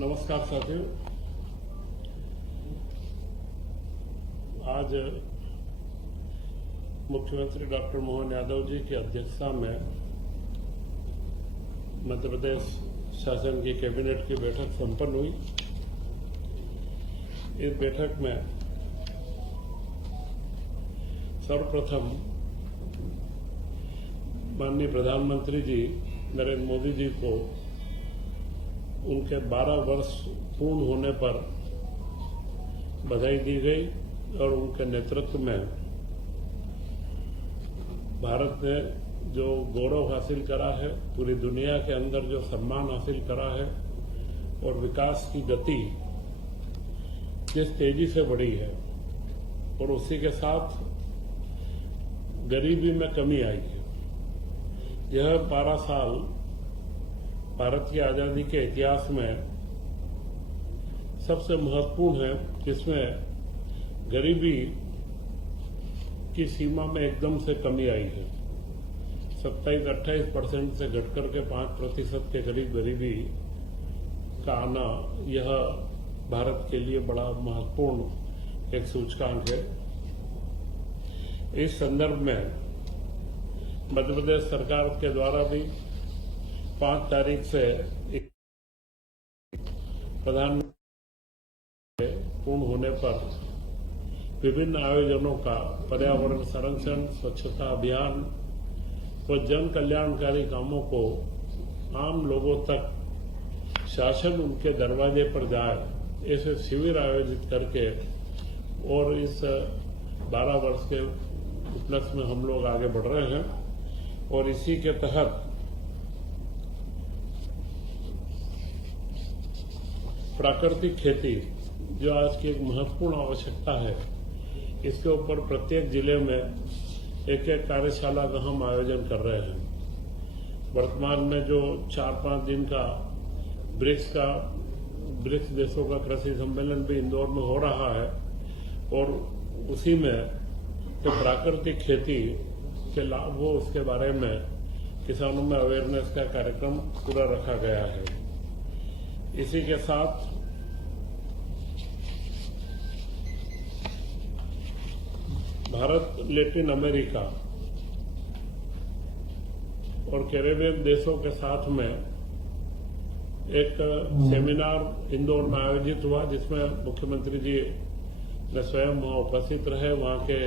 नमस्कार साथियों। आज मुख्यमंत्री डॉक्टर मोहन यादव जी की अध्यक्षता में मध्य प्रदेश शासन की कैबिनेट की बैठक संपन्न हुई। इस बैठक में सर्वप्रथम माननीय प्रधानमंत्री जी नरेंद्र मोदी जी को उनके 12 वर्ष पूर्ण होने पर बधाई दी गई और उनके नेतृत्व में भारत ने जो गौरव हासिल करा है, पूरी दुनिया के अंदर जो सम्मान हासिल करा है और विकास की गति जिस तेजी से बढ़ी है और उसी के साथ गरीबी में कमी आई है। यह 12 साल भारत की आजादी के इतिहास में सबसे महत्वपूर्ण है, जिसमें गरीबी की सीमा में एकदम से कमी आई है। 27-28% से घटकर के 5% के करीब गरीबी का आना, यह भारत के लिए बड़ा महत्वपूर्ण एक सूचकांक है। इस संदर्भ में मध्य प्रदेश सरकार के द्वारा भी 5 तारीख से प्रधानमंत्री पूर्ण होने पर विभिन्न आयोजनों का पर्यावरण संरक्षण, स्वच्छता अभियान व जन कल्याणकारी कामों को आम लोगों तक शासन उनके दरवाजे पर जाए, ऐसे शिविर आयोजित करके और इस 12 वर्ष के उपलक्ष्य में हम लोग आगे बढ़ रहे हैं। और इसी के तहत प्राकृतिक खेती, जो आज की एक महत्वपूर्ण आवश्यकता है, इसके ऊपर प्रत्येक जिले में एक कार्यशाला का हम आयोजन कर रहे हैं। वर्तमान में जो 4-5 दिन का ब्रिक्स देशों का कृषि सम्मेलन भी इंदौर में हो रहा है और उसी में तो प्राकृतिक खेती के लाभ हो, उसके बारे में किसानों में अवेयरनेस का कार्यक्रम पूरा रखा गया है। इसी के साथ भारत, लैटिन अमेरिका और कैरेबियन देशों के साथ में एक सेमिनार इंदौर में आयोजित हुआ, जिसमें मुख्यमंत्री जी ने स्वयं वहां उपस्थित रहे। वहां के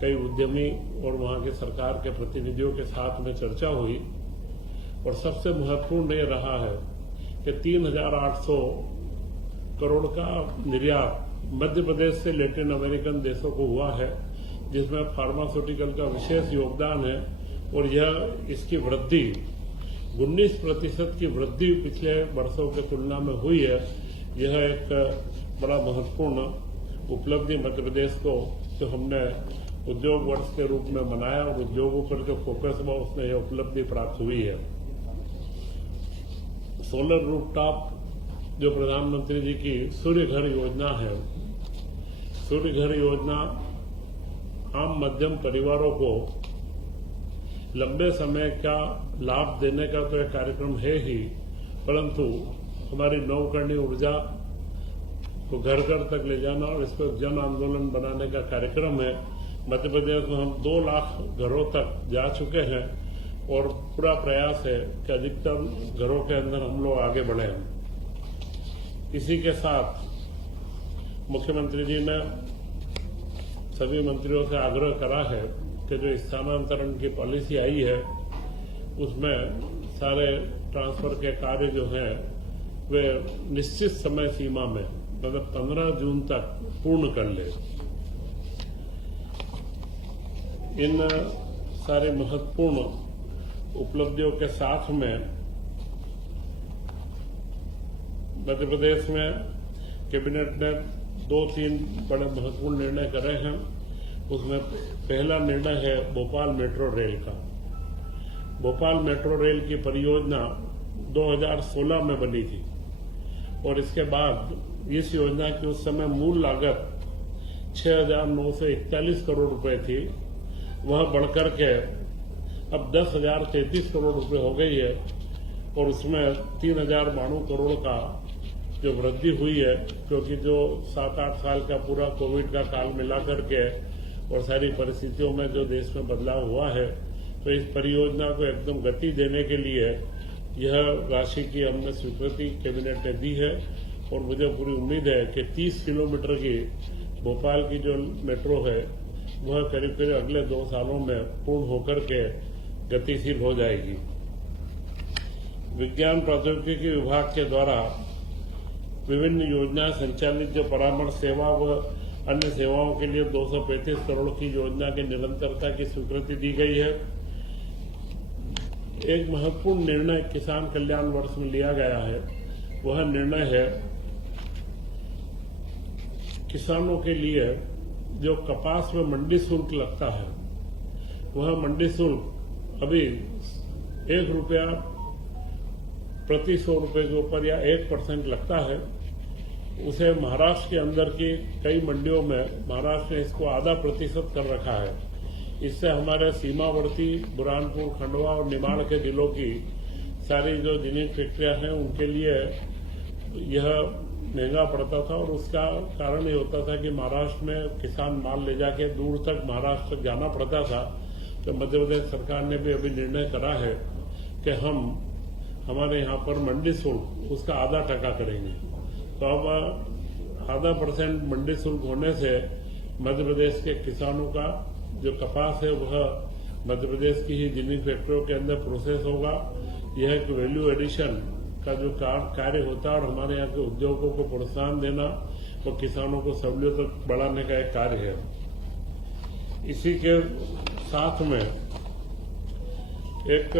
कई उद्यमी और वहां के सरकार के प्रतिनिधियों के साथ में चर्चा हुई और सबसे महत्वपूर्ण ये रहा है कि 3,800 करोड़ का निर्यात मध्य प्रदेश से लैटिन अमेरिकन देशों को हुआ है, जिसमें फार्मास्यूटिकल का विशेष योगदान है। और यह इसकी वृद्धि 19% की वृद्धि पिछले वर्षों की तुलना में हुई है। यह एक बड़ा महत्वपूर्ण उपलब्धि मध्य प्रदेश को, जो हमने उद्योग वर्ष के रूप में मनाया और उद्योगों पर जो फोकस हुआ, उसमें यह उपलब्धि प्राप्त हुई है। सोलर रूफटॉप, जो प्रधानमंत्री जी की सूर्य घर योजना है, सूर्य घर योजना आम मध्यम परिवारों को लंबे समय का लाभ देने का तो एक कार्यक्रम है ही, परंतु हमारी नवकरणीय ऊर्जा को घर घर तक ले जाना और इसको जन आंदोलन बनाने का कार्यक्रम है। मध्य प्रदेश में हम 2 लाख घरों तक जा चुके हैं और पूरा प्रयास है कि अधिकतम घरों के अंदर हम लोग आगे बढ़े। इसी के साथ मुख्यमंत्री जी ने सभी मंत्रियों से आग्रह करा है कि जो स्थानांतरण की पॉलिसी आई है, उसमें सारे ट्रांसफर के कार्य जो हैं वे निश्चित समय सीमा में, मतलब 15 जून तक पूर्ण कर ले। इन सारे महत्वपूर्ण उपलब्धियों के साथ में मध्य प्रदेश में कैबिनेट ने 2-3 बड़े महत्वपूर्ण निर्णय करे हैं। उसमें पहला निर्णय है भोपाल मेट्रो रेल का। भोपाल मेट्रो रेल की परियोजना 2016 में बनी थी और इसके बाद इस योजना की उस समय मूल लागत 6,941 करोड़ रुपए थी। वह बढ़कर के अब 10,033 करोड़ रुपए हो गई है और उसमें 3,092 करोड़ का जो वृद्धि हुई है, क्योंकि जो 7-8 साल का पूरा कोविड का काल मिला करके और सारी परिस्थितियों में जो देश में बदलाव हुआ है, तो इस परियोजना को एकदम गति देने के लिए यह राशि की हमने स्वीकृति कैबिनेट ने दी है। और मुझे पूरी उम्मीद है कि 30 किलोमीटर की भोपाल की जो मेट्रो है वह करीब करीब अगले 2 सालों में पूर्ण होकर के गतिशील हो जाएगी। विज्ञान प्रौद्योगिकी विभाग के द्वारा विभिन्न योजनाएं संचालित जो परामर्श सेवा व अन्य सेवाओं के लिए 235 करोड़ की योजना की निरंतरता की स्वीकृति दी गई है। एक महत्वपूर्ण निर्णय किसान कल्याण वर्ष में लिया गया है, वह निर्णय है किसानों के लिए जो कपास में मंडी शुल्क लगता है, वह मंडी शुल्क अभी 1 रुपया प्रति 100 रुपये के ऊपर या 1% लगता है। उसे महाराष्ट्र के अंदर की कई मंडियों में महाराष्ट्र ने इसको आधा प्रतिशत कर रखा है। इससे हमारे सीमावर्ती बुरहानपुर, खंडवा और निमाड़ के जिलों की सारी जो जिनिंग फैक्ट्रियां हैं उनके लिए यह महंगा पड़ता था। और उसका कारण ये होता था कि महाराष्ट्र में किसान माल ले जाके दूर तक महाराष्ट्र तक जाना पड़ता था। तो मध्य प्रदेश सरकार ने भी अभी निर्णय करा है कि हम हमारे यहाँ पर मंडी शुल्क उसका आधा टका करेंगे। तो अब 0.5% मंडी शुल्क होने से मध्य प्रदेश के किसानों का जो कपास है वह मध्य प्रदेश की ही जिनिंग फैक्ट्रियों के अंदर प्रोसेस होगा। यह एक वैल्यू एडिशन का जो कार्य होता है और हमारे यहाँ के उद्योगों को प्रोत्साहन देना और किसानों को सहूलियत तक बढ़ाने का एक कार्य है। इसी के साथ में एक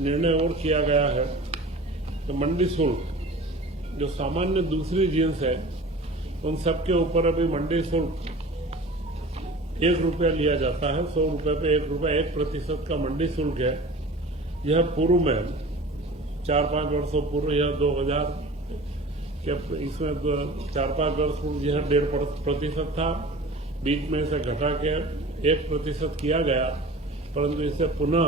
निर्णय और किया गया है कि मंडी शुल्क जो सामान्य दूसरी जिन्स है उन सबके ऊपर अभी मंडी शुल्क 1 रुपया लिया जाता है। 100 रुपये पे 1 रुपया 1% का मंडी शुल्क है। यह पूर्व में 4-5 वर्षों पूर्व यह 2000 के इसमें 4-5 वर्ष पूर्व यह 1.5% था। बीच में इसे घटा के 1% किया गया, परंतु इसे पुनः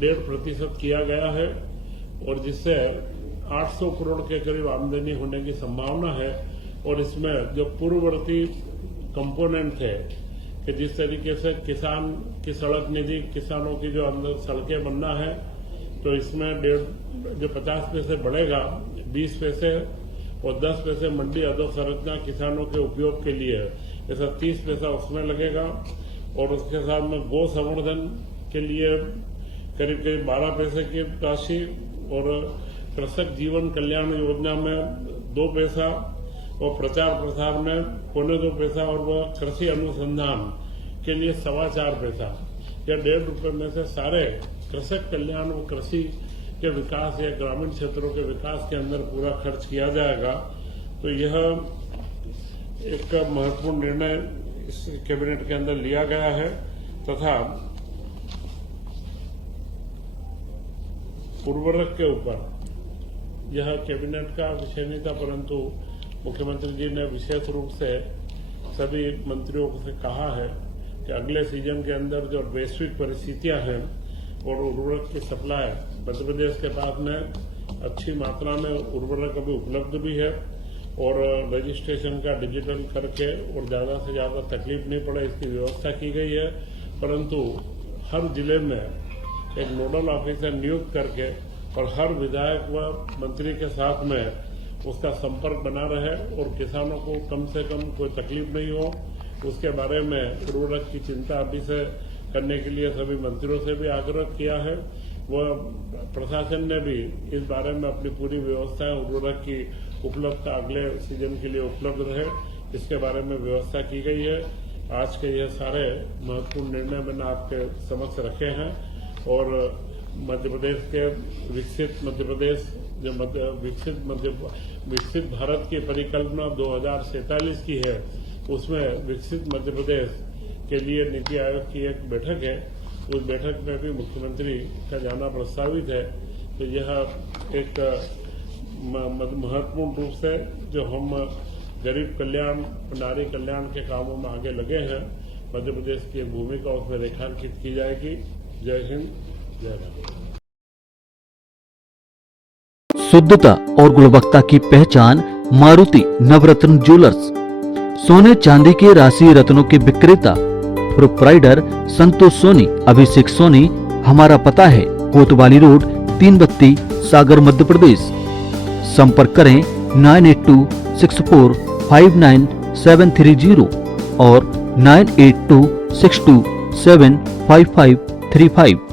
1.5% किया गया है और जिससे 800 करोड़ के करीब आमदनी होने की संभावना है। और इसमें जो पूर्ववर्ती कंपोनेंट थे कि जिस तरीके से किसान की सड़क निधि, किसानों की जो अंदर सड़कें बनना है, तो इसमें जो 50 पैसे बढ़ेगा, 20 पैसे और 10 पैसे मंडी अधोसंरचना किसानों के उपयोग के लिए है। ऐसा 30 पैसा उसमें लगेगा। और उसके साथ में गौ संवर्धन के लिए करीब 12 पैसे की राशि और कृषक जीवन कल्याण योजना में 2 पैसा और प्रचार प्रसार में 2.25 पैसा और वह कृषि अनुसंधान के लिए 4.25 पैसा या 1.5 रुपये में से सारे कृषक कल्याण और कृषि के विकास या ग्रामीण क्षेत्रों के विकास के अंदर पूरा खर्च किया जाएगा। तो यह एक महत्वपूर्ण निर्णय इस कैबिनेट के अंदर लिया गया है। तथा उर्वरक के ऊपर यह कैबिनेट का विषय नहीं था, परंतु मुख्यमंत्री जी ने विशेष रूप से सभी मंत्रियों से कहा है कि अगले सीजन के अंदर जो वैश्विक परिस्थितियां हैं और उर्वरक की सप्लाई मध्य प्रदेश के पास में अच्छी मात्रा में उर्वरक अभी उपलब्ध भी है और रजिस्ट्रेशन का डिजिटल करके और ज्यादा से ज्यादा तकलीफ नहीं पड़े इसकी व्यवस्था की गई है। परंतु हर जिले में एक नोडल ऑफिसर नियुक्त करके और हर विधायक व मंत्री के साथ में उसका संपर्क बना रहे और किसानों को कम से कम कोई तकलीफ नहीं हो, उसके बारे में उर्वरक की चिंता अभी से करने के लिए सभी मंत्रियों से भी आग्रह किया है। वह प्रशासन ने भी इस बारे में अपनी पूरी व्यवस्थाएं उर्वरक की उपलब्धता अगले सीजन के लिए उपलब्ध रहे, इसके बारे में व्यवस्था की गई है। आज के ये सारे महत्वपूर्ण निर्णय मैंने आपके समक्ष रखे हैं और मध्य प्रदेश के विकसित मध्य प्रदेश जो विकसित भारत की परिकल्पना 2047 की है, उसमें विकसित मध्य प्रदेश के लिए नीति आयोग की एक बैठक है। उस बैठक में भी मुख्यमंत्री का जाना प्रस्तावित है। तो यह एक महत्वपूर्ण रूप से जो हम गरीब कल्याण, नारी कल्याण के कामों में आगे लगे हैं, मध्य प्रदेश की भूमिका उसमें रेखांकित की जाएगी। जय हिंद, जय भारत। शुद्धता और गुणवत्ता की पहचान मारुति नवरत्न ज्वेलर्स। सोने चांदी के राशि रत्नों के विक्रेता प्रोप्राइटर संतोष सोनी, अभिषेक सोनी। हमारा पता है कोतवाली रोड, 3 बत्ती, सागर, मध्य प्रदेश। संपर्क करें 9826459730 और 9826275535।